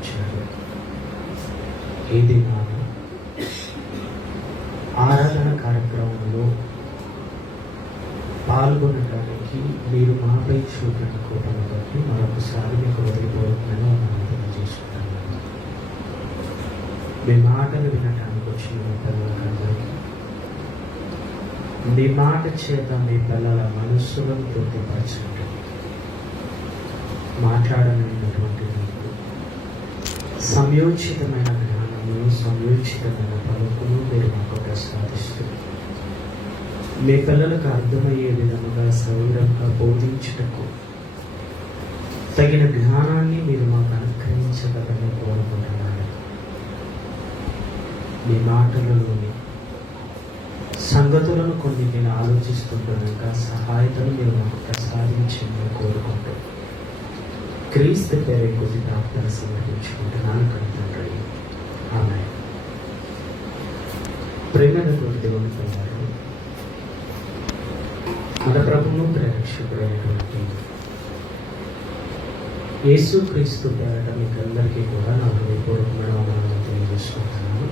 అనుగ్రహించారు. ఈ దినాన ఆరాధన కార్యక్రమంలో పాల్గొనడానికి మీరు మాపై చూపిన కృపను బట్టి మరొకసారి మీకు వదిలిపోతుందని ఆనందం చేసుకుంటున్నాను. మీ మాటలు వినటానికి వచ్చిన మీ పిల్లలందరికీ మీ మాట చేత మీ పిల్లల మనస్సులను తృప్తిపరచండి. మాట్లాడనటువంటి మీకు సంయోచితమైన జ్ఞానము, సంయోచితమైన పలుకును మీరు మాకు ప్రసాదిస్తూ మీ పిల్లలకు అర్థమయ్యే విధముగా సౌరంగా బోధించుటకు తగిన జ్ఞానాన్ని మీరు మాకు అనుగ్రహించగలని కోరుకుంటున్నాను. మీ మాటలలోని సంగతులను కొన్ని నేను ఆలోచిస్తుండగా సహాయతను మీరు మాకు ప్రసాదించమని కోరుకుంటూ క్రీస్తు పేరు కొద్ది ప్రార్థన సమర్పించుకుంటున్నాను తండ్రి. ఆమేన్. ప్రేమైనటువంటి దేవుని పిల్లలు, మన ప్రభువును ప్రేరక్షకుడైనటువంటి యేసుక్రీస్తు పేరట మీకు అందరికీ కూడా నా హృదయపూర్వకమైన వందనాలు తెలియజేసుకుంటున్నాను.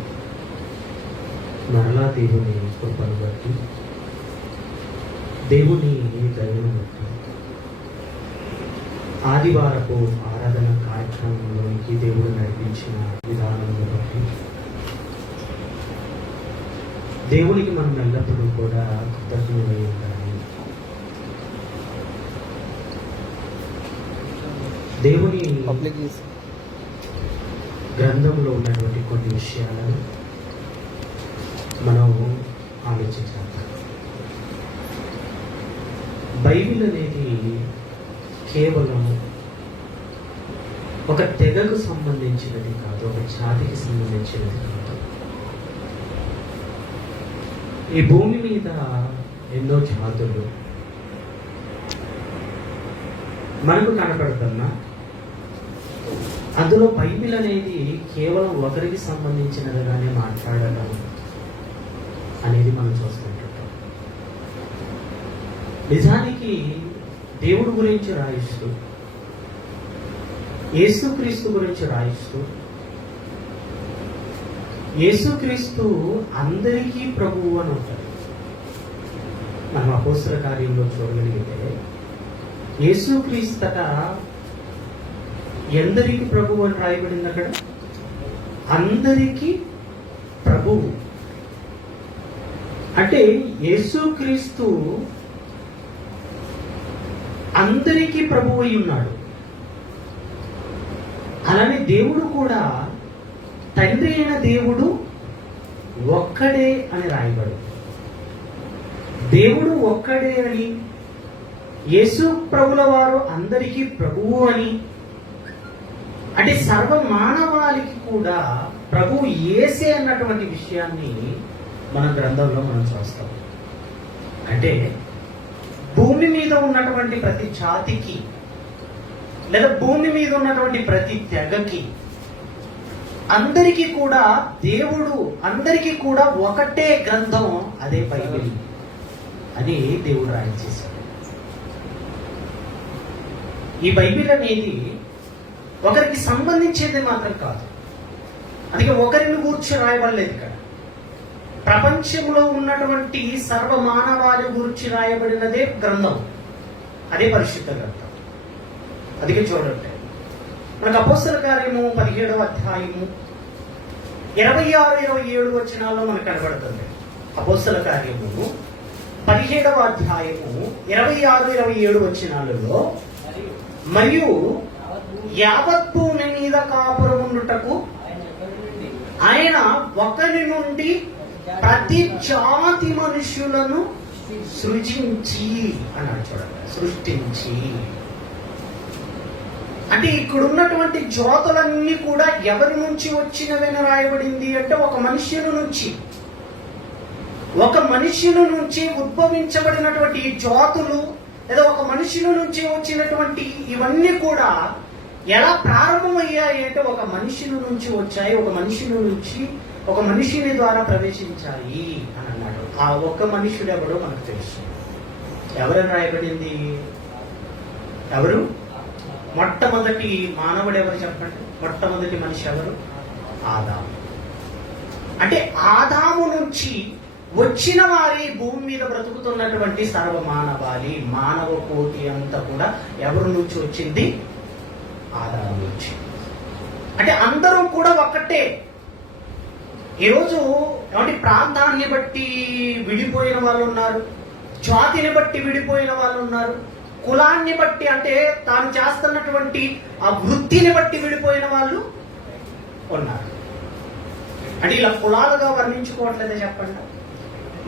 మరలా దేవుని కృపను బట్టి, దేవుని దయను బట్టి ఆదివారపు ఆరాధన కార్యక్రమంలోనికి దేవుడు నడిపించిన విధానాన్ని బట్టి దేవునికి మనం ఎల్లప్పుడూ కూడా కృతజ్ఞులై ఉండాలి. దేవుని గ్రంథంలో ఉన్నటువంటి కొన్ని విషయాలను మనం ఆలోచించాలి. బైబిల్ అనేది కేవలం ఒక తెగకు సంబంధించినది కాదు, ఒక జాతికి సంబంధించినది కాదు. ఈ భూమి మీద ఎన్నో జాతులు మనకు కనపడుతున్నా అందులో బైబిల్ అనేది కేవలం ఒకరికి సంబంధించినదిగానే మాట్లాడడం అనేది మనం చూస్తుంటాం. నిజానికి దేవుడు గురించి రాయిస్తూ, యేసుక్రీస్తు గురించి రాయిస్తూ, యేసుక్రీస్తు అందరికీ ప్రభువు అని ఉంటాడు. మనం అపోస్తల కార్యంలో చూడగలిగితే యేసుక్రీస్తట ఎందరికి ప్రభువు అని రాయబడింది అక్కడ? అందరికీ ప్రభువు. అంటే యేసుక్రీస్తు అందరికీ ప్రభువు అయి ఉన్నాడు. అలానే దేవుడు కూడా తండ్రి అయిన దేవుడు ఒక్కడే అని రాయబడు. దేవుడు ఒక్కడే అని, యేసు ప్రభుల వారు అందరికీ ప్రభువు అని, అంటే సర్వ మానవాళికి కూడా ప్రభువు యేసే అన్నటువంటి విషయాన్ని మన గ్రంథంలో మనం చూస్తాం. అంటే భూమి మీద ఉన్నటువంటి ప్రతి జాతికి లేదా భూమి మీద ఉన్నటువంటి ప్రతి తెగకి అందరికీ కూడా దేవుడు, అందరికీ కూడా ఒకటే గ్రంథం, అదే బైబిల్ అని దేవుడు రాయించేశాడు. ఈ బైబిల్ అనేది ఒకరికి సంబంధించేది మాత్రం కాదు, అందుకే ఒకరిని గూర్చి రాయబడలేదు ఇక్కడ. ప్రపంచంలో ఉన్నటువంటి సర్వ మానవాళి గురించి రాయబడినదే గ్రంథం, అదే పరిశుద్ధ గ్రంథం. అందుకే చూడండి, మనకు అపోస్తల కార్యము 17వ అధ్యాయము 26-27 వచనాల్లో మనకు కనబడుతుంది. అపోస్తల కార్యము 17వ అధ్యాయము 26-27 వచనాలలో, మరియు యావత్ భూమి మీద కాపురముండుటకు ఆయన ఒకరి నుండి ప్రతి జాతి మనుషులను సృజించి అన్నాడు. చూడండి, సృష్టించి అంటే ఇక్కడ ఉన్నటువంటి జాతులన్నీ కూడా ఎవరి నుంచి వచ్చినవని రాయబడింది అంటే ఒక మనుష్యుల నుంచి, ఒక మనుష్యుల నుంచి ఉద్భవించబడినటువంటి ఈ జాతులు లేదా ఒక మనుషుల నుంచి వచ్చినటువంటి ఇవన్నీ కూడా ఎలా ప్రారంభమయ్యాయి అంటే ఒక మనుషుల నుంచి వచ్చాయి, ఒక మనుషుల నుంచి ఒక మనుషుని ద్వారా ప్రవేశించాయి అని అన్నాడు. ఆ ఒక్క మనుషుడు ఎవడో మనకు తెలుసు. ఎవరని రాయబడింది? ఎవరు? మొట్టమొదటి మానవుడు ఎవరు చెప్పండి? మొట్టమొదటి మనిషి ఎవరు? ఆదాము. అంటే ఆదాము నుంచి వచ్చిన వారి భూమి మీద బ్రతుకుతున్నటువంటి సర్వమానవాళి, మానవ కోటి అంతా కూడా ఎవరి నుంచి వచ్చింది? ఆదాము నుంచి. అంటే అందరూ కూడా ఒక్కటే. ఈరోజు ఏమంటే ప్రాంతాన్ని బట్టి విడిపోయిన వాళ్ళు ఉన్నారు, జాతిని బట్టి విడిపోయిన వాళ్ళు ఉన్నారు, కులాన్ని బట్టి అంటే తాను చేస్తున్నటువంటి ఆ వృత్తిని బట్టి విడిపోయిన వాళ్ళు ఉన్నారు. అంటే ఇలా కులాలుగా వర్ణించుకోవట్లేదే చెప్పండి.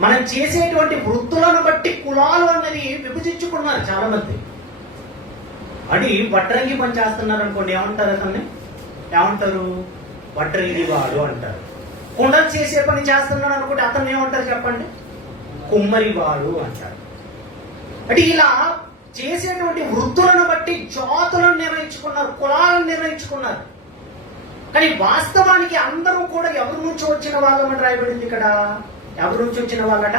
మనం చేసేటువంటి వృత్తులను బట్టి కులాలు అన్నది విభజించుకున్నారు చాలా మంది. అది వడ్రంగి పని చేస్తున్నారు అనుకోండి, ఏమంటారు అతన్ని? ఏమంటారు? వడ్రంగి వాడు అంటారు. కుండలు చేసే పని చేస్తున్నాడు అనుకుంటే అతన్ని ఏమంటారు చెప్పండి? కుమ్మరి వాడు అంటారు. అంటే ఇలా చేసేటువంటి వృత్తులను బట్టి జాతులను నిర్ణయించుకున్నారు, కులాలను నిర్ణయించుకున్నారు. కానీ వాస్తవానికి అందరూ కూడా ఎవరి నుంచి వచ్చిన వాళ్ళమని రాయబడింది ఇక్కడ. ఎవరి నుంచి వచ్చిన వాళ్ళట?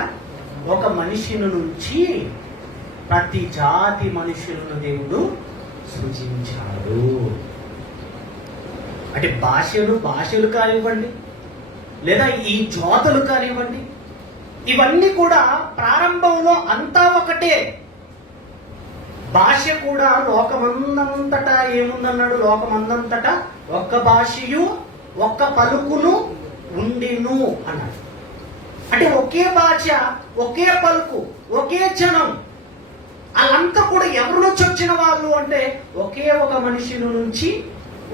ఒక మనిషిని నుంచి ప్రతి జాతి మనుషులను దేవుడు సృజించాడు. అంటే భాషలు కానివ్వండి, లేదా ఈ జాతులు కానివ్వండి, ఇవన్నీ కూడా ప్రారంభంలో అంతా ఒకటే. భాష కూడా లోకమందంతటా ఏముందన్నాడు? లోకమందంతటా ఒక్క భాషయు ఒక్క పలుకును ఉండిను అన్నాడు. అంటే ఒకే భాష, ఒకే పలుకు, ఒకే జనం, వాళ్ళంతా కూడా ఎవరి నుంచి వచ్చిన వాళ్ళు అంటే ఒకే ఒక మనిషి నుంచి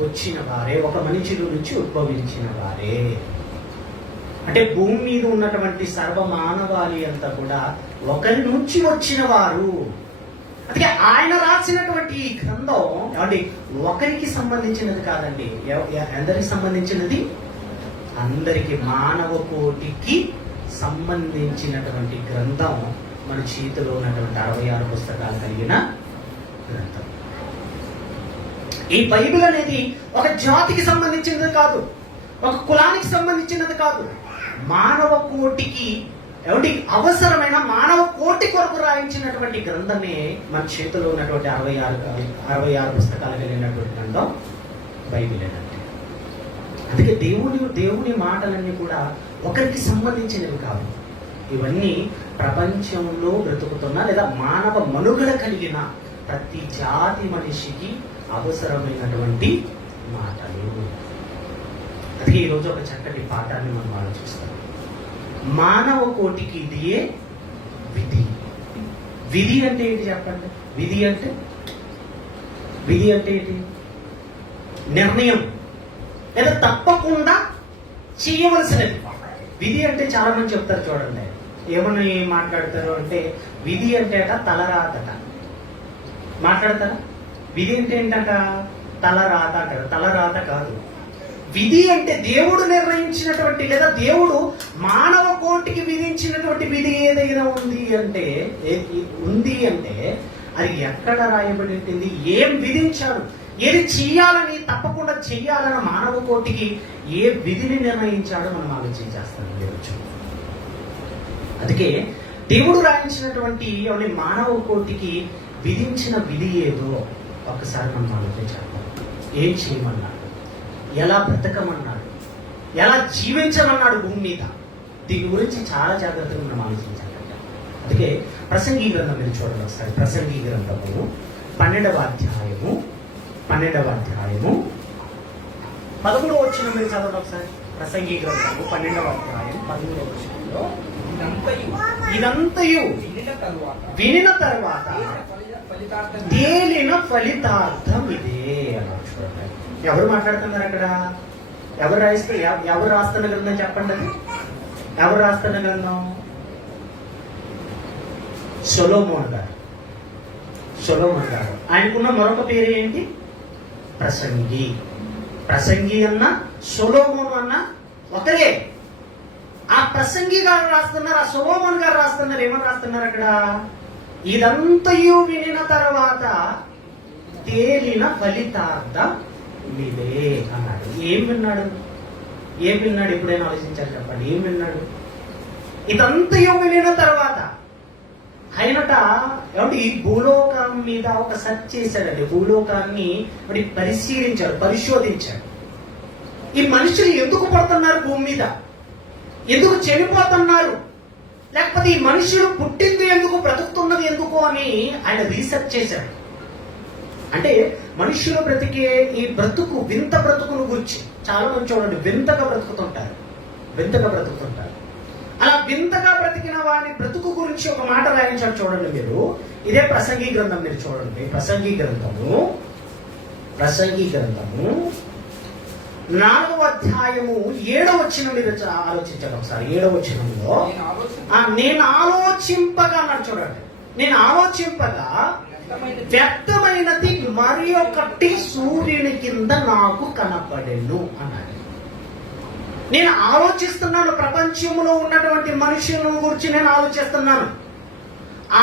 వచ్చిన వారే, ఒక మనిషి నుంచి ఉద్భవించిన వారే. అంటే భూమి మీద ఉన్నటువంటి సర్వమానవాళి అంతా కూడా ఒకరి నుంచి వచ్చిన వారు. అందుకే ఆయన రాసినటువంటి ఈ గ్రంథం ఏమండి ఒకరికి సంబంధించినది కాదండి. అందరికి సంబంధించినది, అందరికి, మానవ కోటికి సంబంధించినటువంటి గ్రంథం మన చేతిలో ఉన్నటువంటి 66 పుస్తకాలు కలిగిన గ్రంథం. ఈ బైబిల్ అనేది ఒక జాతికి సంబంధించినది కాదు, ఒక కులానికి సంబంధించినది కాదు. మానవ కోటికి ఏమిటి అవసరమైన మానవ కోటి కొరకు రాయించినటువంటి గ్రంథమే మన చేతిలో ఉన్నటువంటి 66 పుస్తకాలు కలిగినటువంటి గ్రంథం బైబిల్ అంటే. అందుకే దేవుని మాటలన్నీ కూడా ఒకరికి సంబంధించినవి కాదు. ఇవన్నీ ప్రపంచంలో బ్రతుకుతున్న లేదా మానవ మనుగడ కలిగిన ప్రతి జాతి మనిషికి అవసరమైనటువంటి మాటలు. అందుకే ఈరోజు ఒక చక్కటి పాఠాన్ని మనం ఆలోచిస్తాం. మానవ కోటికి ఇదియే విధి. విధి అంటే ఏంటి చెప్పండి? విధి అంటే ఏంటి? నిర్ణయం లేదా తప్పకుండా చేయవలసినది. విధి అంటే చాలా మంది చెప్తారు చూడండి, ఏమని మాట్లాడతారు అంటే విధి అంటే తలరాతట. మాట్లాడతారా? విధి అంటే ఏంటట? తలరాత అంటారు. తలరాత కాదు. విధి అంటే దేవుడు నిర్ణయించినటువంటి లేదా దేవుడు మానవ కోటికి విధించినటువంటి విధి ఏదైనా ఉంది అంటే అది ఎక్కడ రాయబడి ఉంటుంది? ఏం విధించాడు, ఏది చెయ్యాలని, తప్పకుండా చెయ్యాలని మానవ కోటికి ఏ విధిని నిర్ణయించాడో మనం ఆలోచించేస్తాం. అందుకే దేవుడు రాయించినటువంటి మానవ కోటికి విధించిన విధి ఏదో ఒకసారి మనం ఆలోచించాలి. ఏం చేయమన్నాడు, ఎలా బ్రతకమన్నాడు, ఎలా జీవించమన్నాడు భూమి మీద, దీని గురించి చాలా జాగ్రత్తగా మనం ఆలోచించాలి. అందుకే ప్రసంగి గ్రంథం మీరు చూడండి ఒకసారి. ప్రసంగి గ్రంథము 12వ అధ్యాయము 13వ వచనం మీరు చదవండి ఒకసారి. ప్రసంగి గ్రంథము 12వ అధ్యాయం 13వ వచనంలో ఇదంతయు వినిన తరువాత తేలిన ఫలితార్థం ఇదే అన్నారు. చూడండి, ఎవరు మాట్లాడుతున్నారు అక్కడ? ఎవరు రాస్తున్న గ్రంథం చెప్పండి. అది ఎవరు రాస్తున్న గ్రంథం? సొలొమోన్ గారు. ఆయనకున్న మరొక పేరు ఏంటి? ప్రసంగి అన్న సొలొమోన్ అన్న ఒకరే. ఆ ప్రసంగి గారు రాస్తున్నారు, ఆ సొలొమోన్ గారు రాస్తున్నారు. ఏమని రాస్తున్నారు అక్కడ? ఇదంతయు వినిన తర్వాత తేలిన ఫలితార్థం ఇదే అన్నాడు. ఏం విన్నాడు? ఎప్పుడైనా ఆలోచించారు చెప్పండి? ఏం విన్నాడు? ఇదంతయు వినిన తర్వాత ఆయనట ఏమంటే ఈ భూలోకం మీద ఒక సెర్చ్ చేశాడండి. భూలోకాన్ని పరిశీలించాడు, పరిశోధించాడు. ఈ మనుషులు ఎందుకు పడుతున్నారు భూమి మీద, ఎందుకు చనిపోతున్నారు, లేకపోతే ఈ మనుషులు పుట్టింది ఎందుకు, బ్రతుకుతున్నది ఎందుకు అని ఆయన రీసెర్చ్ చేశాడు. అంటే మనుషులు బ్రతికే ఈ బ్రతుకు, వింత బ్రతుకును గురించి చాలా మంది చూడండి వింతగా బ్రతుకుతుంటారు. అలా వింతగా బ్రతికిన వారి బ్రతుకు గురించి ఒక మాట రాయించాడు చూడండి మీరు. ఇదే ప్రసంగి గ్రంథం, మీరు చూడండి. ప్రసంగి గ్రంథము 4వ అధ్యాయము 7వ వచనం మీరు ఆలోచించండి ఒకసారి. 7వ వచనంలో నేను ఆలోచింపగా అన్నాడు చూడండి. నేను ఆలోచింపగా వ్యక్తమైనది మరి ఒకటి సూర్యుని కింద నాకు కనపడెను అన్నాడు. నేను ఆలోచిస్తున్నాను, ప్రపంచంలో ఉన్నటువంటి మనుషుల గురించి నేను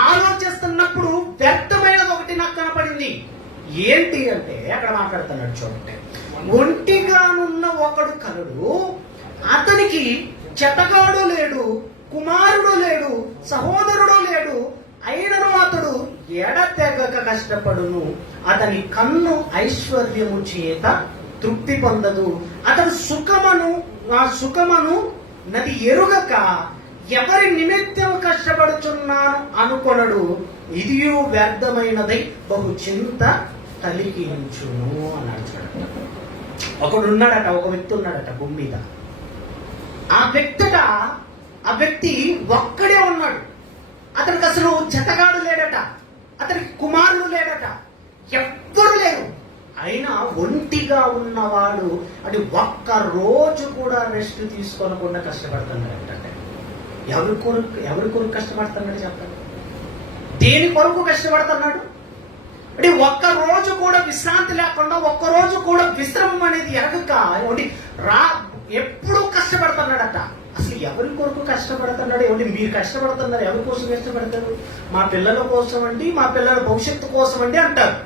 ఆలోచిస్తున్నప్పుడు వ్యక్తమైనది ఒకటి నాకు కనపడింది. ఏంటి అంటే అక్కడ మాట్లాడుతున్నాడు చూడండి. ఒంటిగానున్న ఒకడు కలడు, అతనికి చెతగాడు లేడు, కుమారుడు లేడు, సహోదరుడు లేడు, అయినను అతడు ఎడతెగక కష్టపడును. అతని కన్ను ఐశ్వర్యము చేత తృప్తి పొందదు. అతడు సుఖమును నది ఎరుగక ఎవరి నిమిత్తం కష్టపడుచున్నాను అనుకొనడు. ఇది వ్యర్థమైనదై బహు చింత కలిగించును అన్నాడు చూడండి. ఒక వ్యక్తి ఉన్నాడట భూమి మీద. ఆ వ్యక్తి ఒక్కడే ఉన్నాడు. అతనికి అసలు జతగాడు లేడట, అతనికి కుమారుడు లేడట, ఎవ్వరు లేరు. అయినా ఒంటిగా ఉన్నవాడు అది ఒక్క రోజు కూడా రెస్ట్ తీసుకోనకుండా కష్టపడుతున్నాడు. అంటే ఎవరి కొరకు కష్టపడుతున్నాడు చెప్పండి? దేని కొరకు కష్టపడుతున్నాడు? అంటే ఒక్క రోజు కూడా విశ్రాంతి లేకుండా, ఒక్క రోజు కూడా విశ్రమం అనేది ఎరగక ఎప్పుడూ కష్టపడుతున్నాడట. అసలు ఎవరి కొరకు కష్టపడుతున్నాడు? ఏమంటే మీరు కష్టపడుతున్నారు, ఎవరి కోసం కష్టపడతారు? మా పిల్లల కోసం అండి, మా పిల్లల భవిష్యత్తు కోసం అండి అంటారు.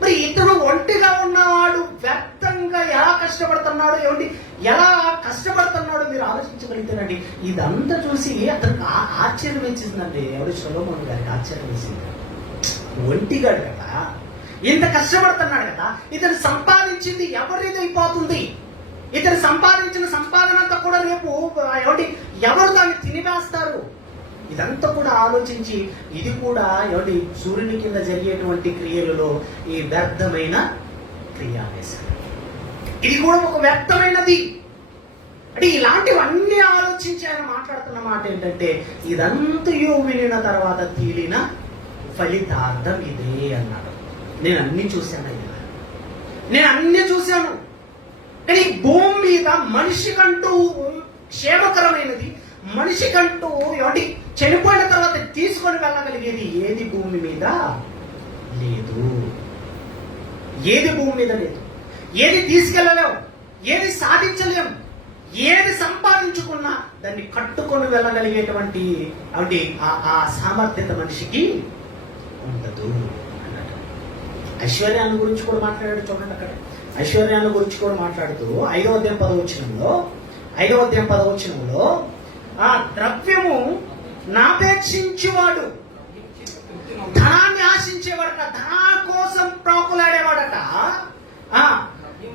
మరి ఇతను ఒంటిగా ఉన్నవాడు వ్యర్థంగా ఎలా కష్టపడుతున్నాడు, ఏమండి ఎలా కష్టపడుతున్నాడు మీరు ఆలోచించగలిగితేనండి. ఇదంతా చూసి అతనికి ఆశ్చర్యం వేసిందండి. ఎవరు సొలొమోను గారికి ఆశ్చర్యం వేసింది. ఒంటిగాడు కదా, ఇంత కష్టపడుతున్నాడు కదా, ఇతను సంపాదించింది ఎవరిదైపోతుంది? ఇతను సంపాదించిన సంపాదన అంతా కూడా రేపు ఎవరు దాన్ని తినివేస్తారు? ఇదంతా కూడా ఆలోచించి ఇది కూడా సూర్యుని కింద జరిగేటువంటి క్రియలలో ఈ వ్యర్థమైన క్రియ వేశాడు. ఇది కూడా ఒక వ్యర్థమైనది. అంటే ఇలాంటివన్నీ ఆలోచించి ఆయన మాట్లాడుతున్న మాట ఏంటంటే, ఇదంతయు వినిన తర్వాత తీలిన ఫలితార్థం ఇదే అన్నాడు. నేను అన్ని చూశాను. కానీ భూమి మీద మనిషికంటూ క్షేమకరమైనది, మనిషికంటూ చనిపోయిన తర్వాత తీసుకొని వెళ్ళగలిగేది ఏది భూమి మీద లేదు. ఏది తీసుకెళ్ళలేము, ఏది సాధించలేము, ఏది సంపాదించుకున్నా దాన్ని కట్టుకొని వెళ్ళగలిగేటువంటి ఆ సామర్థ్యత మనిషికి ఉండదు అన్నట్టు. ఐశ్వర్యాన్ని గురించి కూడా మాట్లాడాడు చూడండి. అక్కడ ఐశ్వర్యాన్ని గురించి కూడా మాట్లాడుతూ 5వ అధ్యాయం 10వ వచనంలో ఆ ద్రవ్యము నాపేక్షించేవాడు, ధనాన్ని ఆశించేవాడట, ధనా కోసం ప్రాకులాడేవాడట,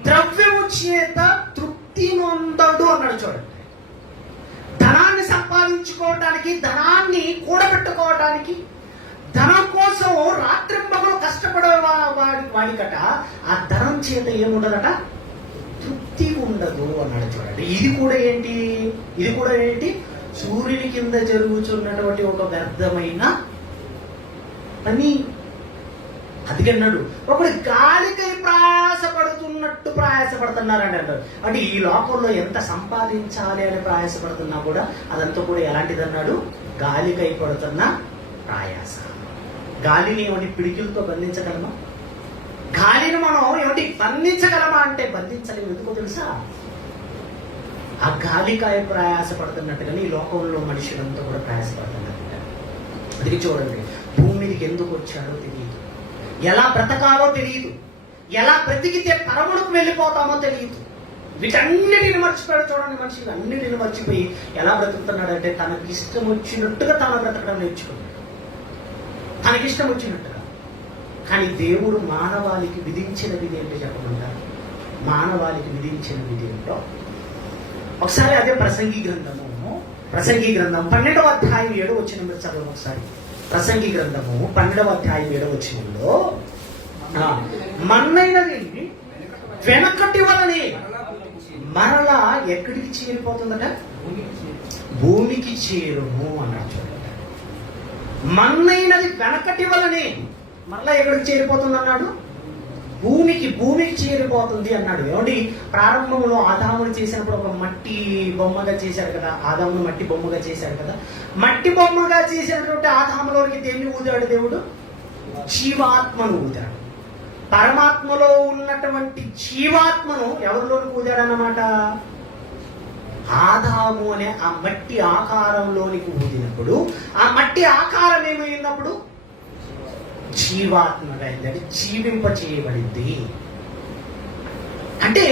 ద్రవ్యము చేత తృప్తి నొందడు అన్నాడు చూడండి. ధనాన్ని సంపాదించుకోవడానికి, ధనాన్ని కూడబెట్టుకోవడానికి, ధనం కోసం రాత్రింబగలు కష్టపడే వాడికట ఆ ధనం చేత ఏముండదట, తృప్తి ఉండదు అన్నాడు చూడండి. ఇది కూడా ఏంటి సూర్యుని కింద జరుగుతున్నటువంటి ఒక వ్యర్థమైన పని. అందుకన్నాడు ఒకడు గాలికై ప్రయాసపడుతున్నట్టు ప్రయాసపడుతున్నారండి అంటారు. అంటే ఈ లోకంలో ఎంత సంపాదించాలి అని ప్రయాసపడుతున్నా కూడా అదంతా కూడా ఎలాంటిది అన్నాడు? గాలికై పడుతున్న ప్రయాస. గాలిని పిడికిలతో బంధించగలమా? గాలిని మనం బంధించగలమా అంటే బంధించలేము. ఎందుకో తెలుసా? ఆ గాలికాయ ప్రయాసపడుతున్నట్టుగానే ఈ లోకంలో మనుషులంతా కూడా ప్రయాసపడుతున్నట్ట. అది చూడండి, భూమి మీదకి ఎందుకు వచ్చాడో తెలియదు, ఎలా బ్రతకాలో తెలియదు, ఎలా బ్రతికితే పరములకు వెళ్ళిపోతామో తెలియదు. వీటన్నిటిని మర్చిపోయాడు చూడండి. మనిషిని అన్నిటిని మర్చిపోయి ఎలా బ్రతుకుతున్నాడంటే తనకి ఇష్టం వచ్చినట్టుగా తాను బ్రతకడం నేర్చుకున్నాడు. తనకిష్టం వచ్చినట్టుగా. కానీ దేవుడు మానవాళికి విధించిన విధి ఏంటో చెప్పకుండా, మానవాళికి విధించిన విధి ఏంటో ఒకసారి అదే ప్రసంగి గ్రంథం 12వ అధ్యాయం 7వ వచనం చదవండి ఒకసారి. ప్రసంగి గ్రంథము 12వ అధ్యాయం 7వ వచనంలో, మన్నైనది వెనకటి వలనే మరలా ఎక్కడికి చేరిపోతుందట? భూమికి చేరుము అన్నాడు. చూడండి, మన్నైనది వెనకటి వలనే మరలా ఎక్కడికి చేరిపోతుంది అన్నాడు? భూమికి చేరిపోతుంది అన్నాడు. ఏమండి, ప్రారంభంలో ఆదామును చేసినప్పుడు ఒక మట్టి బొమ్మగా చేశారు కదా, ఆదామును మట్టి బొమ్మగా చేశారు కదా. మట్టి బొమ్మగా చేసినటువంటి ఆదాములోనికి దేన్ని ఊదాడు దేవుడు? జీవాత్మను ఊదాడు. పరమాత్మలో ఉన్నటువంటి జీవాత్మను ఎవరిలోనికి ఊదాడన్నమాట? ఆదాము అనే ఆ మట్టి ఆకారంలోనికి ఊదినప్పుడు ఆ మట్టి ఆకారం ఏమైనప్పుడు జీవాత్మగా అయింది, జీవింప చేయబడింది. అంటే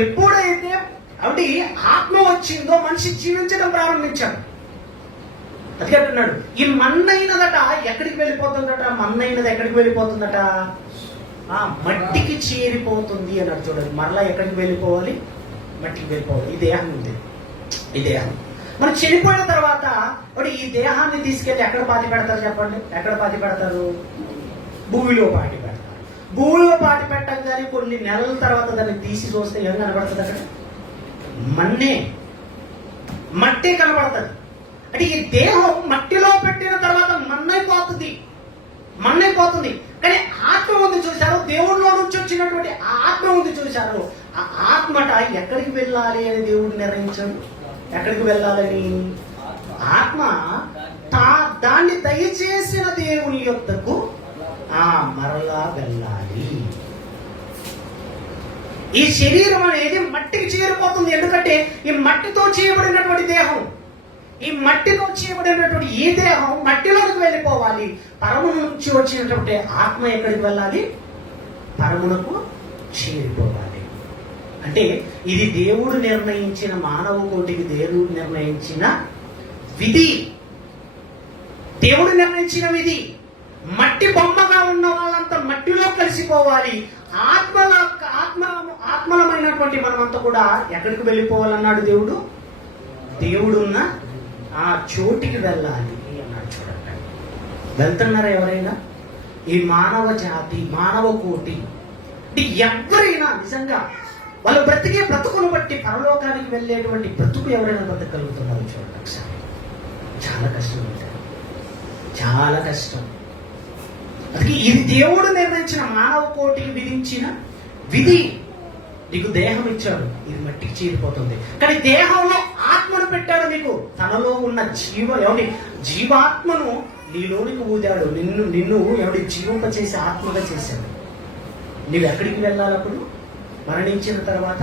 ఎప్పుడైతే అవి ఆత్మ వచ్చిందో మనిషి జీవించడం ప్రారంభించాడు. అది అంటున్నాడు, ఈ మన్నైనదట ఎక్కడికి వెళ్ళిపోతుందట? మన్నైనది ఎక్కడికి వెళ్ళిపోతుందట? మట్టికి చేరిపోతుంది అన్నాడు. చూడండి, మరలా ఎక్కడికి వెళ్ళిపోవాలి? మట్టికి వెళ్ళిపోవాలి. ఈ దేహాన్ని ఉంది, ఈ దేహాన్ని మనం చనిపోయిన తర్వాత ఈ దేహాన్ని తీసుకెళ్లి ఎక్కడ పాతి పెడతారు చెప్పండి? ఎక్కడ పాతి పెడతారు? భూమిలో పాతి పెడతారు. భూమిలో పాతి పెట్టగానే కొన్ని నెలల తర్వాత దాన్ని తీసి చూస్తే ఏం కనబడుతుంది? అక్కడ మట్టే కనబడుతుంది. అంటే ఈ దేహం మట్టిలో పెట్టిన తర్వాత మన్నైపోతుంది. కానీ ఆత్మ ఉంది చూశారు, దేవుడిలో నుంచి వచ్చినటువంటి ఆ ఆత్మ ఉంది చూశారు. ఆ ఆత్మట ఎక్కడికి వెళ్ళాలి అని దేవుడు నిర్ణయించాడు. ఎక్కడికి వెళ్ళాలని? ఆత్మ దాన్ని దయచేసిన దేవుని యొద్దకు మరలా వెళ్ళాలి. ఈ శరీరం అనేది మట్టికి చేరిపోతుంది. ఎందుకంటే ఈ మట్టితో చేయబడినటువంటి దేహం, ఈ మట్టితో చేయబడినటువంటి ఈ దేహం మట్టిలోకి వెళ్ళిపోవాలి. పరము నుంచి వచ్చినటువంటి ఆత్మ ఎక్కడికి వెళ్ళాలి? పరమునకు చేరిపోవాలి. అంటే ఇది దేవుడు నిర్ణయించిన, మానవ కోటికి దేవుడు నిర్ణయించిన విధి. దేవుడు నిర్ణయించిన విధి. మట్టి బొమ్మగా ఉన్న వాళ్ళంతా మట్టిలో కలిసిపోవాలి. ఆత్మలమైనటువంటి మనమంతా కూడా ఎక్కడికి వెళ్ళిపోవాలన్నాడు దేవుడు? దేవుడున్న ఆ చోటికి వెళ్ళాలి అన్నాడు. చూడండి, వెళ్తున్నారా ఎవరైనా? ఈ మానవ జాతి, మానవ కోటి ఎవరైనా నిజంగా వాళ్ళు బ్రతికే బ్రతుకును బట్టి పరలోకానికి వెళ్ళేటువంటి బ్రతుకు ఎవరైనా బ్రతకగలుగుతున్నారు? చూడండి ఒకసారి. చాలా కష్టం ఉంటారు, చాలా కష్టం. అది ఇది దేవుడు నిర్ణయించిన, మానవ కోటికి విధించిన విధి. నీకు దేహం ఇచ్చాడు, ఇది మట్టికి చేరిపోతుంది. కానీ దేహంలో ఆత్మను పెట్టాడు నీకు. తనలో ఉన్న జీవాత్మను నీలోనికి ఊదాడు. నిన్ను ఎవడి జీవింప చేసి ఆత్మగా చేశాడు. నువ్వు ఎక్కడికి వెళ్ళాలి అప్పుడు? మరణించిన తర్వాత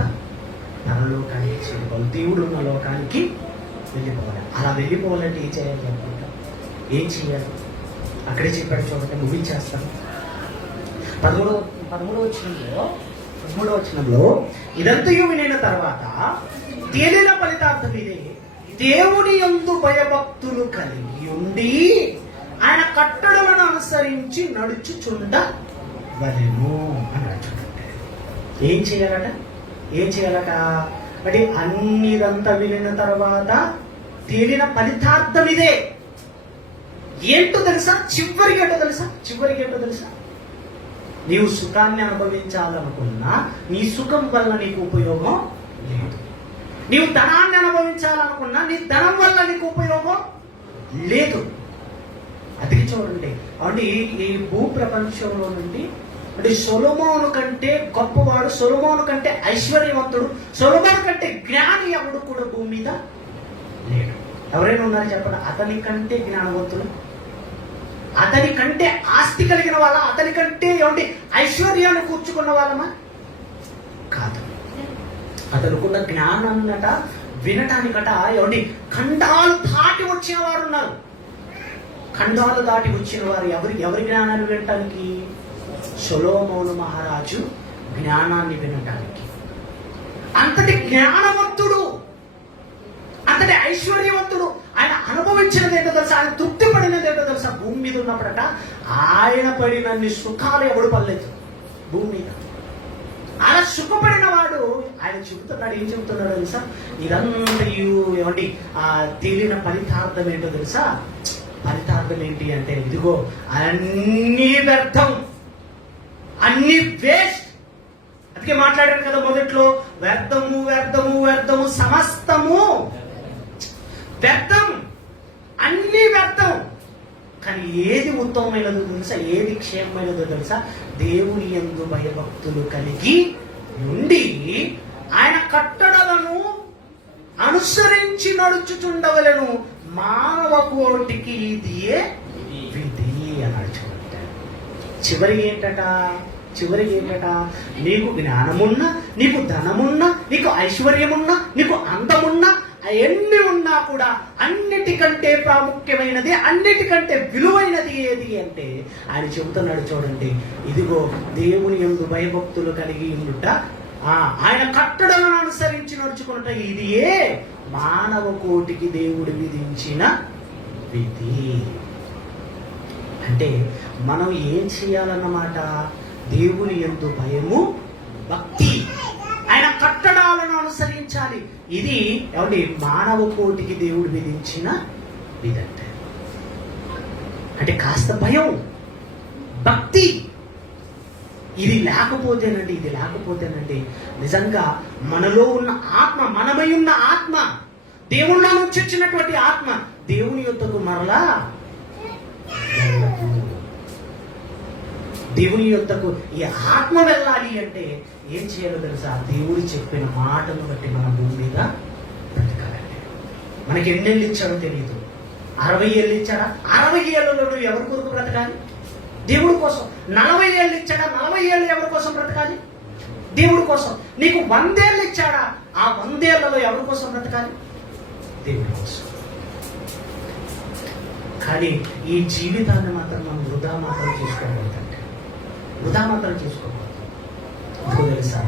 పరలోకానికి చేరిపోవాలి. దేవుడు ఉన్న లోకానికి వెళ్ళిపోవాలి. అలా వెళ్ళిపోవాలంటే ఏం చేయాలి అనుకుంటా? ఏం చేయాలి? అక్కడే చెప్పాడు. చూడండి, ముగించేస్తాను. 13వ వచనంలో ఇదంతయు వినిన తర్వాత తేలిన ఫలితార్థం ఇదే: దేవుని యందు భయభక్తులు కలిగి ఉండి ఆయన కట్టడలను అనుసరించి నడుచుచుండవలెను అన్నాడు. ఏం చేయాలట? అంటే అన్నిదంతా వినిన తర్వాత తేలిన ఫలితార్థం ఇదే. ఏంటో తెలుసా? చివరికి ఏంటో తెలుసా? నీవు సుఖాన్ని అనుభవించాలనుకున్నా నీ సుఖం వల్ల నీకు ఉపయోగం లేదు. నీవు ధనాన్ని అనుభవించాలనుకున్నా నీ ధనం వల్ల నీకు ఉపయోగం లేదు. అది చూడండి. అంటే ఈ భూ ప్రపంచంలో నుండి అంటే సొలొమోను కంటే గొప్పవాడు, సొలొమోను కంటే ఐశ్వర్యవంతుడు, సొలొమోను కంటే జ్ఞాని ఎవడు కూడా భూమి మీద లేడు. ఎవరైనా ఉన్నారు చెప్పండి? అతని కంటే జ్ఞానవంతుడు, అతని కంటే ఆస్తి కలిగిన వాళ్ళ, అతని కంటే ఐశ్వర్యాన్ని కూర్చుకున్న వాళ్ళమా? కాదు. అతనుకున్న జ్ఞానాన్నట వినటానికట ఖండాలు దాటి వచ్చిన వారు ఉన్నారు. ఖండాలు దాటి వచ్చిన వారు ఎవరి జ్ఞానాన్ని వినటానికి? సొలొమోను మహారాజు జ్ఞానాన్ని వినటానికి. అంతటి జ్ఞానవంతుడు, అంతటి ఐశ్వర్యవంతుడు. ఆయన అనుభవించినది ఏంటో తెలుసా, ఆయన తృప్తి పడినది ఏంటో తెలుసా, భూమి మీద ఉన్నప్పుడట ఆయన పడినన్ని సుఖాలు ఎవడు పడలేదు భూమి మీద. అలా సుఖపడిన వాడు ఆయన చెబుతున్నాడు, ఏం చెబుతున్నాడు తెలుసా, ఇదంతా ఏమండి తేలిన ఫలితార్థం ఏంటో తెలుసా, ఫలితార్థం ఏంటి అంటే ఇదిగో అన్ని వ్యర్థం, అన్ని వేస్ట్. అందుకే మాట్లాడారు కదా మొదట్లో, వ్యర్థము వ్యర్థము వ్యర్థము సమస్తము వ్యర్థం, అన్ని వ్యర్థం. కానీ ఏది ఉత్తమమైనదో తెలుసా, ఏది క్షేమమైనదో తెలుసా, దేవుని యందు భయభక్తులు కలిగి ఉండి ఆయన కట్టడలను అనుసరించి నడుచుచుండవలను, మానవ కోటికి ఇదియే విధి అన్నాడు. చూడండి చివరికి ఏంటట, నీకు జ్ఞానమున్నా, నీకు ధనమున్నా, నీకు ఐశ్వర్యమున్నా, నీకు అందమున్నా, అవన్నీ ఉన్నా కూడా అన్నిటికంటే ప్రాముఖ్యమైనది, అన్నిటికంటే విలువైనది ఏది అంటే ఆయన చెబుతున్నాడు. చూడండి, ఇదిగో దేవుని యందు భయభక్తులు కలిగి ఉండుట, ఆయన కట్టడలను అనుసరించి నడుచుకున్నట, ఇది ఏ మానవ కోటికి దేవుడు విధించిన విధి. అంటే మనం ఏం చేయాలన్నమాట, దేవుని యందు భయము భక్తి, ఆయన కట్టడాలను అనుసరించాలి. ఇది ఏమంటే మానవ కోటికి దేవుడు విధించిన విధంటే. అంటే కాస్త భయం భక్తి ఇది లేకపోతేనండి నిజంగా మనలో ఉన్న ఆత్మ, మనమై ఉన్న ఆత్మ, దేవుళ్ళ నుంచి వచ్చినటువంటి ఆత్మ దేవుని యొద్దకు మరలా దేవుని యొద్దకు ఈ ఆత్మ వెళ్ళాలి అంటే ఏం చేయాలో తెలుసా, దేవుడు చెప్పిన మాటను బట్టి మన భూమి మీద బ్రతకాలండి. మనకి ఎన్నేళ్ళు ఇచ్చాడో తెలియదు, 60 ఏళ్ళు ఇచ్చాడా, 60 ఏళ్ళలో ఎవరి కొరకు బ్రతకాలి, దేవుడి కోసం. 40 ఏళ్ళు ఇచ్చాడా, 40 ఏళ్ళు ఎవరి కోసం బ్రతకాలి, దేవుడి కోసం. నీకు 100 ఏళ్ళు ఇచ్చాడా, ఆ 100 ఏళ్లలో ఎవరి కోసం బ్రతకాలి, దేవుడి కోసం. కానీ ఈ జీవితాన్ని మాత్రం మనం వృధా మాత్రం చేసుకోకూడదండి, వృధా మాత్రం చేసుకోకూడదు. తెలుసా,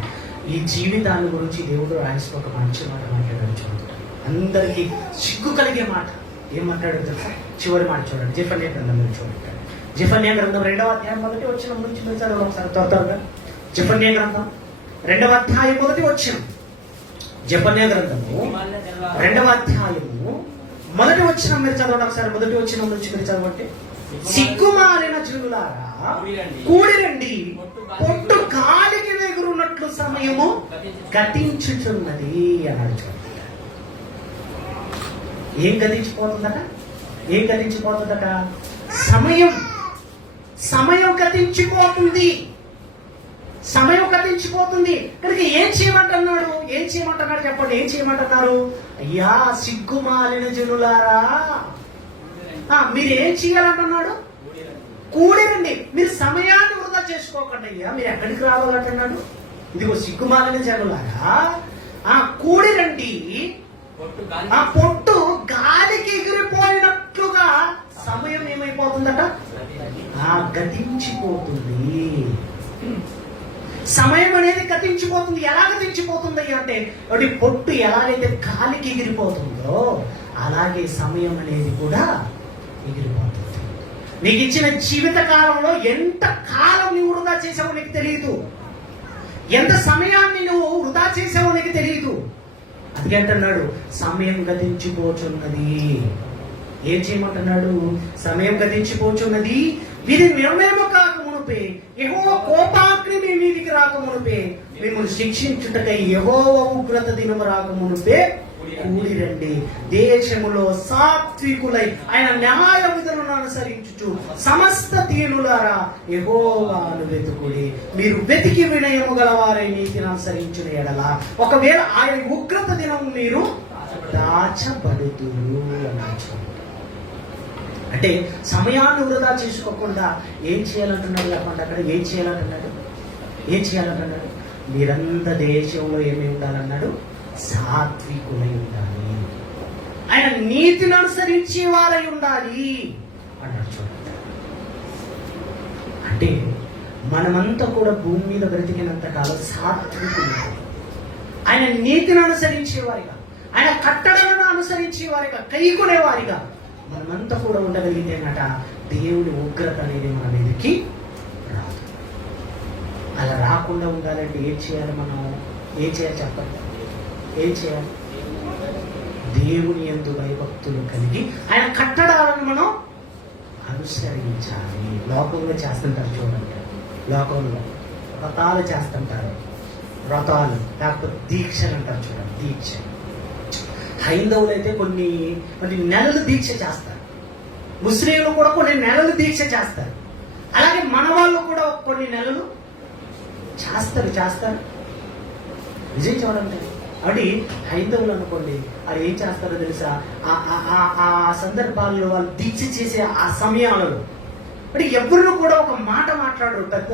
ఈ జీవితాన్ని గురించి దేవుడు రాసి ఒక మంచి మాట మాట్లాడాడు. చూడండి, అందరికీ సిగ్గు కలిగే మాట. ఏం మాట్లాడాడు తెలుసా, చివరి మాట చూడండి, జెఫన్యా గ్రంథం చూడండి. జెఫన్యా గ్రంథం 2వ అధ్యాయం 1వ వచనం నుంచి చదవండి ఒకసారి త్వరగా. జెఫన్యా గ్రంథం 2వ అధ్యాయం 1వ వచనం. జెఫన్యా గ్రంథము 2వ అధ్యాయము 1వ వచనం మీరు చదవండి ఒకసారి. 1వ వచనం నుంచి మీరు చదవండి. సిగ్గుమాలిన జనులారా కూడిరండి, పొట్టు గాలికి ఎగురున్నట్లు సమయము గతించుచున్నది అన్నాడు. చూడండి, ఏం గతించిపోతుందట, సమయం గతించిపోతుంది, సమయం గతించిపోతుంది. కనుక ఏం చేయమంటున్నాడు చెప్పండి, ఏం చేయమంటున్నారు? అయ్యా సిగ్గుమాలిన జనులారా, మీరు ఏం చేయాలంటున్నాడు? కూడిరండి, మీరు సమయాన్ని వృధా చేసుకోకండి. అయ్యా మీరు ఎక్కడికి రావాలంటున్నాడు? ఇదిగో సిగ్గుమాలిన జనులారా కూడిరండి, పొట్టు గాలికి ఎగిరిపోయినట్లుగా సమయం ఏమైపోతుందట, గతించిపోతుంది. సమయం అనేది గతించిపోతుంది. ఎలా గతించిపోతుంది అంటే పొట్టు ఎలాగైతే గాలికి ఎగిరిపోతుందో అలాగే సమయం అనేది కూడా ఎగిరిపోతుంది. నీకు ఇచ్చిన జీవిత కాలంలో ఎంత కాలం నువ్వు వృధా చేసావో నీకు తెలియదు, ఎంత సమయాన్ని నువ్వు వృధా చేసావో నీకు తెలియదు. అందుకే అంటున్నాడు సమయం గతించిపోచున్నది. ఏం చేయమంటున్నాడు? సమయం గతించిపోచున్నది, వీరి నిర్ణయము కాక మునుపే, యెహోవా కోపాగ్ని మీ మీదికి రాక మునుపే, మిమ్మల్ని శిక్షించుటకై యెహోవా ఉగ్రత దినము రాక మునుపే కూడిరండి. దేశములో సాత్వికులై ఆయన న్యాయ విధులను అనుసరించుచు సమస్త దీనులారా యెహోవాను వెతుకుడి. మీరు వెతికి వినయము గలవారై నీతిని అనుసరించిన ఎడల ఒకవేళ ఆయన ఉగ్రత దినం మీరు దాచబడుదురు అన్నారు. అంటే సమయాన్ని వృధా చేసుకోకుండా ఏం చేయాలంటున్నాడు? లేకుండా అక్కడ ఏం చేయాలంటున్నాడు? మీరంతా దేశంలో ఏమేమి ఉండాలన్నాడు? సాత్వికులై ఉండాలి, ఆయన నీతిని అనుసరించే వారై ఉండాలి అన్నాడు. చూడండి, అంటే మనమంతా కూడా భూమి మీద బ్రతికినంత కాలం సాత్వికులు, ఆయన నీతిని అనుసరించేవారిగా, ఆయన కట్టడలను అనుసరించేవారిగా, కైకొనేవారిగా మనమంతా కూడా ఉండగలిగితే అన్నట దేవుడి ఉగ్రత అనేది మన మీదకి రాదు. అలా రాకుండా ఉండాలంటే ఏం చేయాలి? మనం ఏం చేయాలి చెప్పండి? ఏం చేయాలి? దేవుని యందు భయభక్తులు కలిగి ఆయన కట్టడాలను మనం అనుసరించాలి. లోకంలో చేస్తుంటారు చూడండి, లోకంలో వ్రతాలు చేస్తుంటారు, వ్రతాలు లేకపోతే దీక్షలు అంటారు చూడండి, దీక్ష. హైందవులు అయితే కొన్ని నెలలు దీక్ష చేస్తారు, ముస్లింలు కూడా కొన్ని నెలలు దీక్ష చేస్తారు, అలాగే మన వాళ్ళు కూడా కొన్ని నెలలు చేస్తారు. విజయం చూడండి. కాబట్టి హైందవులు అనుకోండి, అది ఏం చేస్తారో తెలుసా? ఆ సందర్భాల్లో వాళ్ళు దీక్ష చేసే ఆ సమయాలలో అంటే ఎవరు కూడా ఒక మాట మాట్లాడరు, పెద్ద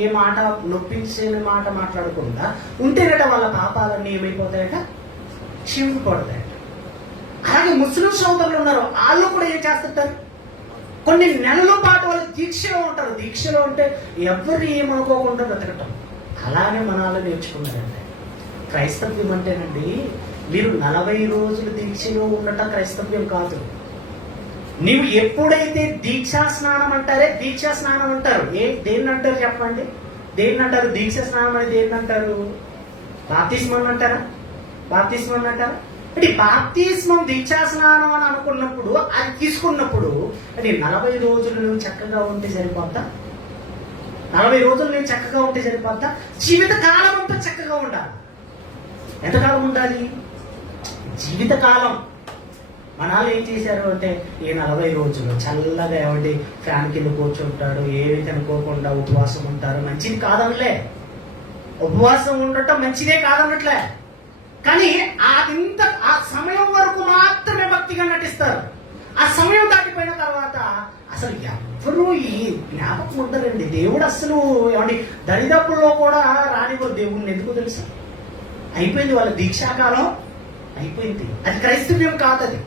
ఏ మాట నొప్పించే మాట మాట్లాడకుండా ఉంటేనట వాళ్ళ పాపాలన్నీ ఏమైపోతాయట? క్షమింపబడతాయట. అలాగే ముస్లిం సోదరులు ఉన్నారు, వాళ్ళు కూడా ఏం చేస్తుంటారు? కొన్ని నెలల పాటు వాళ్ళు దీక్షలో ఉంటారు. దీక్షలో ఉంటే ఎవరు ఏమనుకోకుండా బ్రతకటం. అలానే మనాలు నేర్చుకున్నారండి. క్రైస్తవ్యం అంటేనండి, మీరు 40 రోజులు దీక్షలో ఉండటం క్రైస్తవ్యం కాదు. నీవు ఎప్పుడైతే దీక్షా స్నానం అంటారే, దీక్షా స్నానం అంటారు. దేన్ని అంటారు చెప్పండి? దేన్ని అంటారు? దీక్షా స్నానం అని దేన్ని అంటారు? బాప్తిస్మం అంటారా? బాప్తిస్మం అంటారా? అంటే బాప్తిస్మం దీక్షా స్నానం అని అనుకున్నప్పుడు, అది తీసుకున్నప్పుడు అంటే 40 రోజులు నువ్వు చక్కగా ఉంటే సరిపోద్దా? 40 రోజులు నేను చక్కగా ఉంటే సరిపోద్దా? జీవిత కాలం అంతా చక్కగా ఉండాలి. ఎంతకాలం ఉండాలి? జీవితకాలం. మనాలు ఏం చేశారు అంటే, ఈ 40 రోజులు చల్లగా ఏమండి ఫ్యాన్ కింద కూర్చుంటాడు, ఏమి తినుకోకుండా ఉపవాసం ఉంటారు. మంచిది కాదనలే, ఉపవాసం ఉండటం మంచిదే కాదన్నట్లే. కానీ ఆ సమయం వరకు మాత్రమే భక్తిగా నటిస్తారు. ఆ సమయం దాటిపోయిన తర్వాత అసలు ఎవరు ఈ జ్ఞాపకం ఉండరండి. దేవుడు అసలు ఏమండి దరిదాపుల్లో కూడా రానివ్వరు దేవుడిని. ఎందుకు తెలుసా? అయిపోయింది వాళ్ళ దీక్షాకాలం, అయిపోయింది. అది క్రైస్తవ్యం కాదు. అది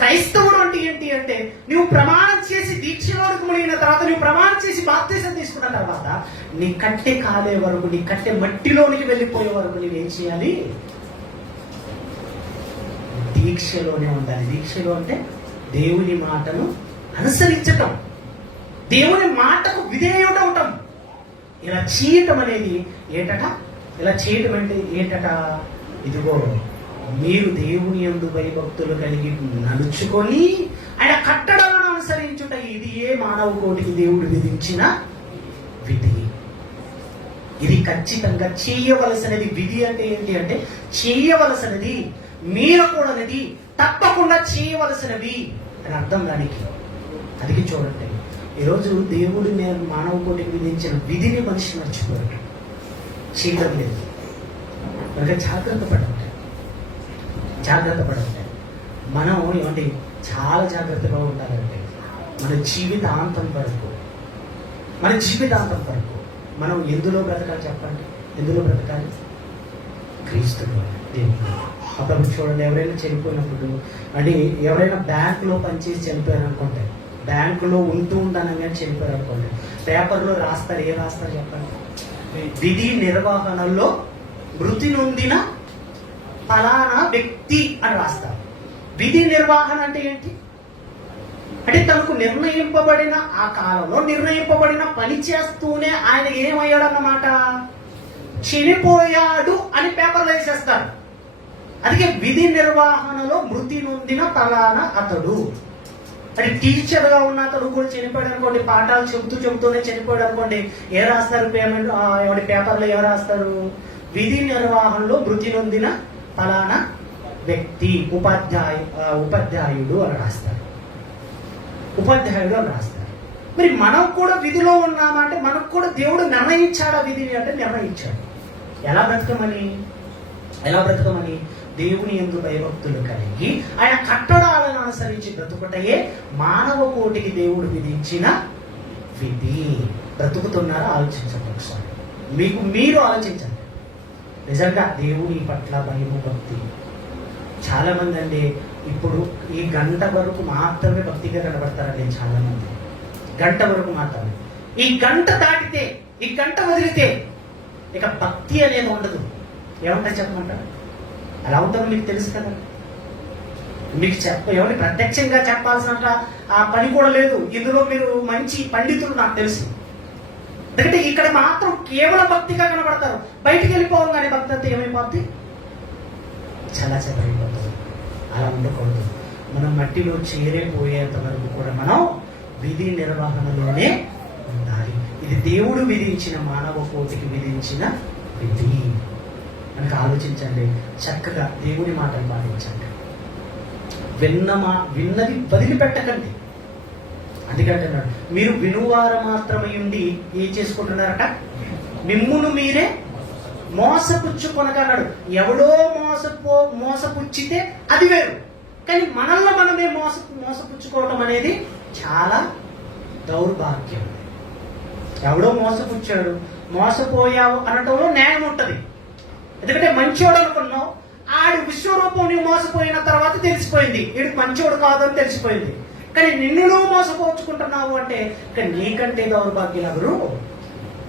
క్రైస్తవుడు అంటే ఏంటి అంటే, నువ్వు ప్రమాణం చేసి దీక్షలోకి మునిగిన తర్వాత, నువ్వు ప్రమాణం చేసి బాప్తిసం తీసుకున్న తర్వాత, నీ కట్టె కాలే వరకు, నీ కట్టె మట్టిలోనికి వెళ్ళిపోయే వరకు నువ్వేం చేయాలి? దీక్షలోనే ఉండాలి. దీక్షలో అంటే దేవుని మాటను అనుసరించటం, దేవుని మాటకు విధేయుడవటం. ఇలా చేయటం అనేది ఏంటట? ఇలా చేయటం అంటే ఏంటట? ఇదిగో, మీరు దేవుని యందు భయభక్తులు కలిగి నడుచుకొని ఆయన కట్టడాలను అనుసరించుట, ఇది ఏ మానవ కోటికి దేవుడు విధించిన విధి. ఇది ఖచ్చితంగా చేయవలసినది. విధి అంటే ఏంటి అంటే చేయవలసినది, మీరకూడనిది, తప్పకుండా చేయవలసినవి అని అర్థం దానికి. అది చూడండి, ఈరోజు దేవుడు మానవ కోటికి విధించిన విధిని మనిషి మర్చిపోయాడు, చేయడం లేదు. కనుక జాగ్రత్త పడండి. మనం ఏమంటే చాలా జాగ్రత్తగా ఉండాలంటే మన జీవితాంతం వరకు మనం ఎందులో బ్రతకాలి చెప్పండి? ఎందులో బ్రతకాలి? క్రీస్తులో, దేవుడు. అప్పుడు చూడండి, ఎవరైనా చనిపోయినప్పుడు అంటే ఎవరైనా బ్యాంకులో పనిచేసి చనిపోయారు అనుకోండి, బ్యాంకులో ఉండాలని చనిపోయారు అనుకోండి, పేపర్లో రాస్తారు. ఏం రాస్తారు చెప్పండి? విధి నిర్వహణలో మృతి నొందిన ఫలానా వ్యక్తి అని రాస్తారు. విధి నిర్వహణ అంటే ఏంటి అంటే, తనకు నిర్ణయింపబడిన ఆ కాలంలో నిర్ణయింపబడిన పని చేస్తూనే ఆయన ఏమయ్యాడు అన్నమాట, చనిపోయాడు అని పేపర్లో వేసేస్తారు. అందుకే విధి నిర్వహణలో మృతి నొందిన ఫలానా అతడు. అంటే టీచర్ గా ఉన్న అతడు కూడా చనిపోయాడు అనుకోండి, పాఠాలు చెబుతూనే చనిపోయాడు అనుకోండి, ఏ రాస్తారు? పేపర్లో ఏం రాస్తారు? విధి నిర్వహణలో మృతి నొందిన ఫలానా వ్యక్తి ఉపాధ్యాయుడు అని రాస్తారు. మరి మనం కూడా విధిలో ఉన్నామంటే మనకు కూడా దేవుడు నిర్ణయించాడా విధిని అంటే? నిర్ణయించాడు. ఎలా బ్రతకమని? దేవుని యందు భయభక్తులు కలిగి ఆయన కట్టడాలను అనుసరించి బ్రతుకుటయే మానవ కోటికి దేవుడు విధించిన విధి. బ్రతుకుతున్నారా? ఆలోచించండి ఒకసారి. మీరు ఆలోచించండి. నిజంగా దేవుని పట్ల భయము, భక్తి. చాలా మంది అండి ఇప్పుడు ఈ గంట వరకు మాత్రమే భక్తిగా కనబడతారండి. చాలా మంది గంట వరకు మాత్రమే. ఈ గంట దాటితే, ఈ గంట వదిలితే ఇక భక్తి అనేది ఉండదు. ఏమంటారు చెప్పమంటారు? అలా ఉంటారో మీకు తెలుసు కదా. మీకు ఎవరి ప్రత్యక్షంగా చెప్పాల్సిన ఆ పని కూడా లేదు. ఇందులో మీరు మంచి పండితులు నాకు తెలుసు. ఎందుకంటే ఇక్కడ మాత్రం కేవలం భక్తిగా కనబడతారు, బయటికి వెళ్ళిపోగానే భక్తి అంతా ఏమైపోద్ది, చాలా చెదరైపోతుంది. అలా ఉండకూడదు. మనం మట్టిలో చేరిపోయేంత వరకు కూడా మనం విధి నిర్వహణలోనే ఉండాలి. ఇది దేవుడు విధించిన, మానవ కోటికి విధించిన విధి. మనకు ఆలోచించండి, చక్కగా దేవుని మాటలు పాటించండి. విన్నది వదిలిపెట్టకండి. అందుకంటున్నాడు, మీరు వినువారు మాత్రమే ఉండి ఏం చేసుకుంటున్నారట, మిమ్మును మీరే మోసపుచ్చుకొనక అన్నాడు. ఎవడో మోసపుచ్చితే అది వేరు, కానీ మనల్ని మనమే మోసపుచ్చుకోవటం అనేది చాలా దౌర్భాగ్యం. ఎవడో మోసపుచ్చాడు, మోసపోయావు అనటంలో న్యాయం ఉంటది. ఎందుకంటే మంచోడు అనుకున్నావు, ఆడి విశ్వరూపం నువ్వు మోసపోయిన తర్వాత తెలిసిపోయింది వీడికి మంచోడు కాదని తెలిసిపోయింది. కానీ నిన్ను నువ్వు మోసపోచుకుంటున్నావు అంటే ఇక నీకంటే దౌర్భాగ్యులు ఎవరు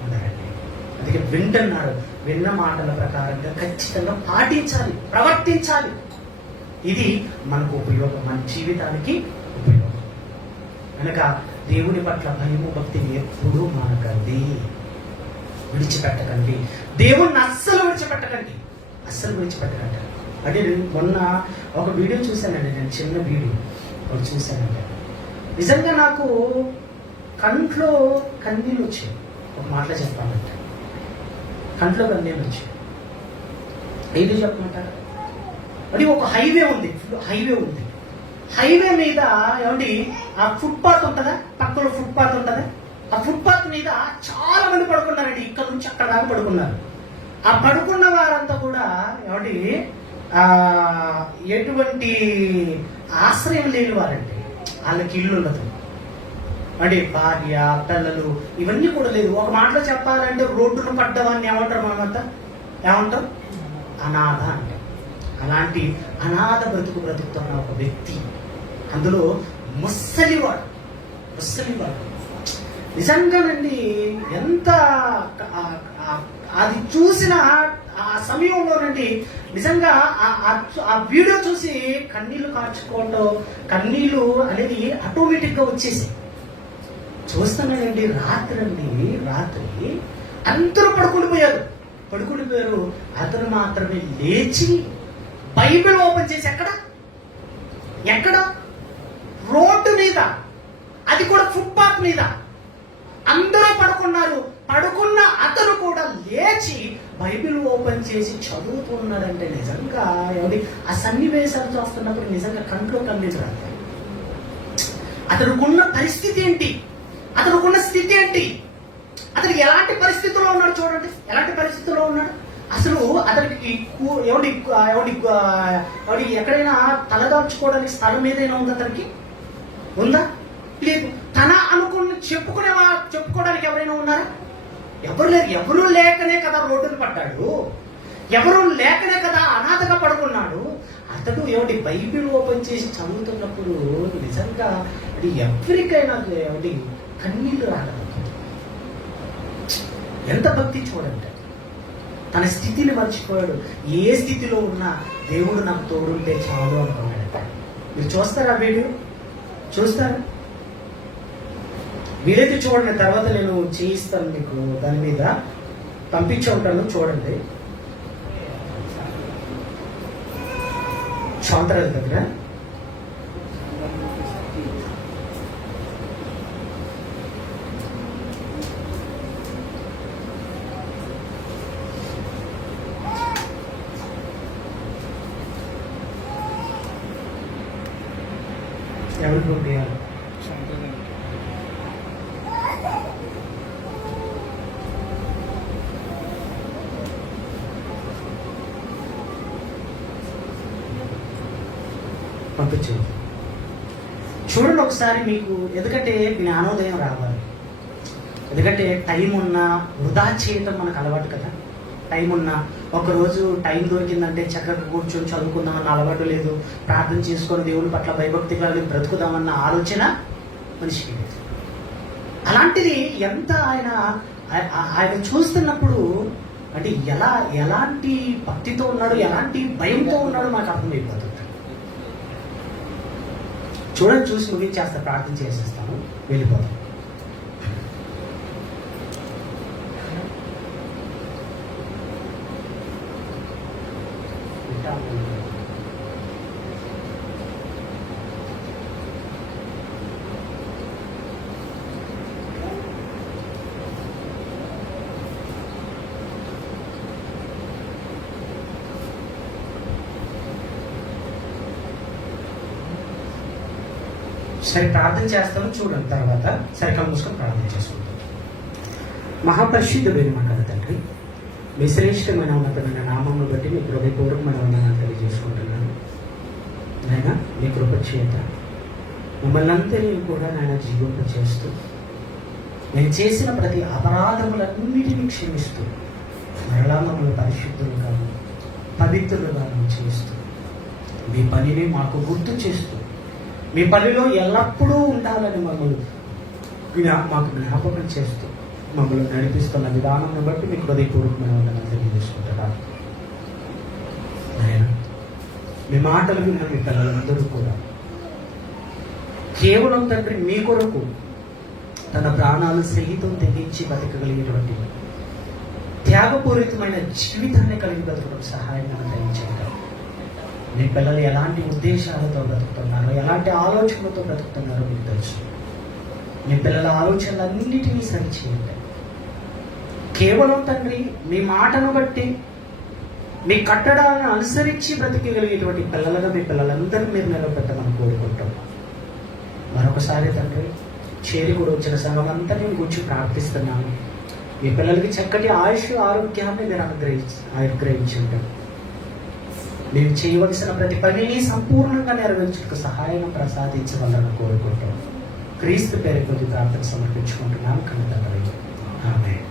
ఉన్నారండి. అందుకే వింటున్నారు, విన్న మాటల ప్రకారంగా ఖచ్చితంగా పాటించాలి, ప్రవర్తించాలి. ఇది మనకు ఉపయోగం, మన జీవితానికి ఉపయోగం. కనుక దేవుని పట్ల భయము భక్తిని ఎప్పుడూ మానకండి, విడిచిపెట్టకండి. దేవుణ్ణి అస్సలు విడిచిపెట్టకండి, అస్సలు విడిచిపెట్టకండి. అంటే మొన్న ఒక వీడియో చూశానండి, నేను చిన్న వీడియో ఒకటి చూశానండి. నిజంగా నాకు కంట్లో కన్నీళ్ళు వచ్చాయి. ఒక మాటలో చెప్పాలంటే కంట్లో కన్నీళ్ళు వచ్చాయి. ఏది చెప్పమంటారు? అది ఒక హైవే ఉంది, హైవే మీద ఏమండి ఆ ఫుట్పాత్ ఉంటుందా, పక్కలో ఫుట్పాత్ ఉంటుందా, ఆ ఫుట్పాత్ మీద చాలా మంది పడుకున్నారండి. ఇక్కడ నుంచి అక్కడ దాకా పడుకున్నారు. ఆ పడుకున్న వారంతా కూడా ఏమండి ఎటువంటి ఆశ్రయం లేని వారండి. వాళ్ళకి ఇల్లు ఉండదు అంటే, భార్య పిల్లలు ఇవన్నీ కూడా లేదు. ఒక మాటలో చెప్పాలంటే రోడ్డును పడ్డవాన్ని ఏమంటారు, మనమంతా ఏమంటాం, అనాథ అంటే. అలాంటి అనాథ బ్రతుకుతున్న ఒక వ్యక్తి, అందులో ముసలివాడు నిజంగానండి. ఎంత అది చూసిన ఆ సమయంలోనండి నిజంగా ఆ వీడియో చూసి కన్నీళ్లు కార్చుకోవటం, కన్నీళ్లు అనేది ఆటోమేటిక్ గా వచ్చేసి చూస్తానండి. రాత్రి అందరూ పడుకునిపోయారు. అతను మాత్రమే లేచి బైబిల్ ఓపెన్ చేసి ఎక్కడ రోడ్డు మీద, అది కూడా ఫుట్పాత్ మీద అందరూ పడుకున్నారు. పడుకున్న అతను కూడా లేచి బైబిల్ ఓపెన్ చేసి చదువుతున్నాడంటే నిజంగా ఆ సన్నివేశాలు చూస్తున్నప్పుడు నిజంగా కంట్లో కన్నీళ్ళు రాదు. అతనుకున్న పరిస్థితి ఏంటి, అతనుకున్న స్థితి ఏంటి, అతను ఎలాంటి పరిస్థితుల్లో ఉన్నాడు చూడండి, ఎలాంటి పరిస్థితుల్లో ఉన్నాడు. అసలు అతనికి ఎక్కడైనా తలదాల్చుకోవడానికి స్థలం ఏదైనా ఉందా, అతనికి ఉందా, లేదు. తన అనుకుని చెప్పుకోవడానికి ఎవరైనా ఉన్నారా? ఎవరు లేరు. ఎవరు లేకనే కదా రోడ్డును పడ్డాడు, ఎవరు లేకనే కదా అనాథగా పడుకున్నాడు. అతడు బైబిల్ ఓపెన్ చేసి చదువుతున్నప్పుడు నిజంగా అది ఎవరికైనా కన్నీళ్లు రాగలదు. ఎంత భక్తి చూడండి. తన స్థితిని మర్చిపోయాడు. ఏ స్థితిలో ఉన్నా దేవుడు నాకు తోడుంటే చాలు అనుకున్నాడు. మీరు చూస్తారా వీడియో? చూస్తారా? వీలైతే చూడండి, తర్వాత నేను చేయిస్తాను మీకు, దాని మీద పంపించి ఉంటాను, చూడండి. శాంతరాజు దగ్గర ఎవరు పంపించాలి? పంపించండి, చూడండి ఒకసారి. మీకు ఎందుకంటే జ్ఞానోదయం రావాలి. ఎందుకంటే టైం ఉన్నా వృధా చేయటం మనకు అలవాటు కదా. టైం ఉన్నా ఒకరోజు టైం దొరికిందంటే చక్కగా కూర్చొని చదువుకుందామన్న అలవాటు లేదు. ప్రార్థన చేసుకొని దేవుని పట్ల భయభక్తిగా బ్రతుకుదామన్న ఆలోచన మనిషికి లేదు. అలాంటిది ఎంత ఆయన చూస్తున్నప్పుడు అంటే ఎలాంటి భక్తితో ఉన్నాడు, ఎలాంటి భయంతో ఉన్నాడో మాకు అర్థమైపోతుంది. చూడండి, చూసి ముగించేస్తా, ప్రార్థన చేసేస్తాను, వెళ్ళిపోతాం. సరే, ప్రార్థన చేస్తాను, చూడండి. తర్వాత సరికం మూసుకొని ప్రార్థన చేసుకుంటాం. మహాపరిశుద్ధుడైన మా కథ తండ్రి, మీ శ్రేష్టమైన ఉన్నతమైన నామమును బట్టి మీ హృదయపూర్వకమైన వందనాలు తెలియజేసుకుంటున్నాను. నాయన, మీ కృప చేత మమ్మల్ని అందరినీ కూడా నాయన జీవింప చేస్తూ, నేను చేసిన ప్రతి అపరాధములన్నిటినీ క్షమిస్తూ, మరలా మమ్మల్ని పరిశుద్ధులుగాను పవిత్రులుగాను చేస్తూ, మీ పనిని మాకు గుర్తు చేస్తూ, మీ పనిలో ఎల్లప్పుడూ ఉండాలని మాకు జ్ఞాపకం చేస్తూ మమ్మల్ని నడిపిస్తున్న విధానం బట్టి మీకు హృదయపూర్వకమైన వందనాలు తెలియజేసుకుంటున్నాను. ఆయన మీ మాటలు విన్న మీ పిల్లలందరూ కూడా కేవలం తండ్రి మీ కొరకు తన ప్రాణాలు సహితం తెగించి బతకగలిగేటువంటి త్యాగపూరితమైన జీవితాన్ని కలిగి బతకడం సహాయంగా దయచేయండి. మీ పిల్లలు ఎలాంటి ఉద్దేశాలతో బ్రతుకుతున్నారో, ఎలాంటి ఆలోచనలతో బ్రతుకుతున్నారో మీకు తెలుసు. మీ పిల్లల ఆలోచనలన్నిటినీ సరిచేయండి. కేవలం తండ్రి మీ మాటను బట్టి, మీ కట్టడాలను అనుసరించి బ్రతికగలిగేటువంటి పిల్లలుగా మీ పిల్లలందరినీ మీరు నిలబెట్టమని కోరుకుంటాం. మరొకసారి తండ్రి, చేరి కూడా వచ్చిన సంఘమంతా నేను గురించి ప్రార్థిస్తున్నాను. మీ పిల్లలకి చక్కటి ఆయుష్ ఆరోగ్యాన్ని మీరు అనుగ్రహించండి. మేము చేయవలసిన ప్రతి పనిని సంపూర్ణంగా నెరవేర్చుటకు సహాయం ప్రసాదించవాలని కోరుకుంటాం. క్రీస్తు పేరు కొద్ది ప్రార్థన సమర్పించుకుంటున్నాం కన్నతండ్రి. ఆమేన్.